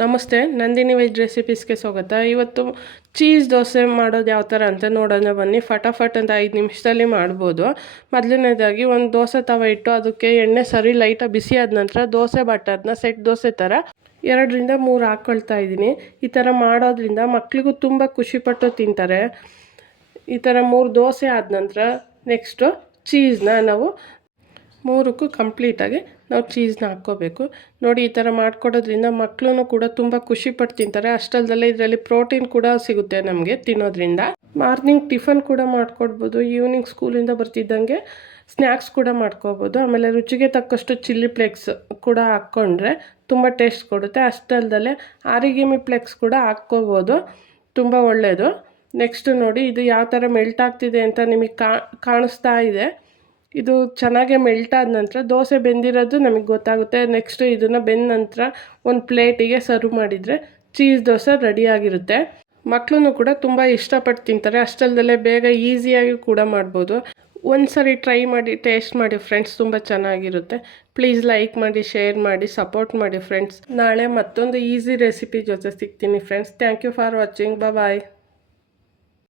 ನಮಸ್ತೆ, ನಂದಿನಿ ವೆಜ್ ರೆಸಿಪೀಸ್ಗೆ ಸ್ವಾಗತ. ಇವತ್ತು ಚೀಸ್ ದೋಸೆ ಮಾಡೋದು ಯಾವ ಥರ ಅಂತ ನೋಡೋಣ ಬನ್ನಿ. ಫಟಾಫಟ್ ಅಂತ ಐದು ನಿಮಿಷದಲ್ಲಿ ಮಾಡ್ಬೋದು. ಮೊದಲನೇದಾಗಿ ಒಂದು ದೋಸೆ ತವ ಇಟ್ಟು ಅದಕ್ಕೆ ಎಣ್ಣೆ ಸರಿ ಲೈಟಾಗಿ ಬಿಸಿ ಆದ ನಂತರ ದೋಸೆ ಬಟರ್ನ ಸೆಟ್ ದೋಸೆ ಥರ ಎರಡರಿಂದ ಮೂರು ಹಾಕ್ಕೊಳ್ತಾ ಇದ್ದೀನಿ. ಈ ಥರ ಮಾಡೋದ್ರಿಂದ ಮಕ್ಕಳಿಗೂ ತುಂಬ ಖುಷಿಪಟ್ಟು ತಿಂತಾರೆ. ಈ ಥರ ಮೂರು ದೋಸೆ ಆದ ನಂತರ ನೆಕ್ಸ್ಟು ಚೀಸ್ನ ನಾವು ಮೂರಕ್ಕೂ ಕಂಪ್ಲೀಟಾಗಿ ನಾವು ಚೀಸ್ನ ಹಾಕ್ಕೋಬೇಕು. ನೋಡಿ ಈ ಥರ ಮಾಡಿಕೊಡೋದ್ರಿಂದ ಮಕ್ಕಳು ಕೂಡ ತುಂಬ ಖುಷಿ ಪಟ್ಟು ತಿಂತಾರೆ. ಅಷ್ಟಲ್ದಲ್ಲೇ ಇದರಲ್ಲಿ ಪ್ರೋಟೀನ್ ಕೂಡ ಸಿಗುತ್ತೆ ನಮಗೆ ತಿನ್ನೋದ್ರಿಂದ. ಮಾರ್ನಿಂಗ್ ಟಿಫನ್ ಕೂಡ ಮಾಡಿಕೊಡ್ಬೋದು. ಈವ್ನಿಂಗ್ ಸ್ಕೂಲಿಂದ ಬರ್ತಿದ್ದಂಗೆ ಸ್ನ್ಯಾಕ್ಸ್ ಕೂಡ ಮಾಡ್ಕೋಬೋದು. ಆಮೇಲೆ ರುಚಿಗೆ ತಕ್ಕಷ್ಟು ಚಿಲ್ಲಿ ಫ್ಲೆಕ್ಸ್ ಕೂಡ ಹಾಕ್ಕೊಂಡ್ರೆ ತುಂಬ ಟೇಸ್ಟ್ ಕೊಡುತ್ತೆ. ಅಷ್ಟಲ್ದಲ್ಲೇ ಆರಿಗೇಮಿ ಫ್ಲೆಕ್ಸ್ ಕೂಡ ಹಾಕ್ಕೋಬೋದು. ತುಂಬ ಒಳ್ಳೆಯದು ನೆಕ್ಸ್ಟ್ ನೋಡಿ ಇದು ಯಾವ ಥರ ಮೆಲ್ಟ್ ಆಗ್ತಿದೆ ಅಂತ ನಿಮಗೆ ಕಾಣಿಸ್ತಾ ಇದೆ. ಇದು ಚೆನ್ನಾಗೆ ಮೆಲ್ಟ್ ಆದ ನಂತರ ದೋಸೆ ಬೆಂದಿರೋದು ನಮಗೆ ಗೊತ್ತಾಗುತ್ತೆ. ನೆಕ್ಸ್ಟ್ ಇದನ್ನು ಬೆಂದ ನಂತರ ಒಂದು ಪ್ಲೇಟಿಗೆ ಸರ್ವ್ ಮಾಡಿದರೆ ಚೀಸ್ ದೋಸೆ ರೆಡಿಯಾಗಿರುತ್ತೆ ಮಕ್ಕಳೂ ಕೂಡ ತುಂಬ ಇಷ್ಟಪಟ್ಟು ತಿಂತಾರೆ. ಅಷ್ಟಲ್ದಲ್ಲೇ ಬೇಗ ಈಸಿಯಾಗಿ ಕೂಡ ಮಾಡ್ಬೋದು. ಒಂದು ಸರಿ ಟ್ರೈ ಮಾಡಿ ಟೇಸ್ಟ್ ಮಾಡಿ ಫ್ರೆಂಡ್ಸ್ ತುಂಬ ಚೆನ್ನಾಗಿರುತ್ತೆ. ಪ್ಲೀಸ್ ಲೈಕ್ ಮಾಡಿ ಶೇರ್ ಮಾಡಿ ಸಪೋರ್ಟ್ ಮಾಡಿ ಫ್ರೆಂಡ್ಸ್ ನಾಳೆ ಮತ್ತೊಂದು ಈಸಿ ರೆಸಿಪಿ ಜೊತೆ ಸಿಗ್ತೀನಿ friends thank you for watching bye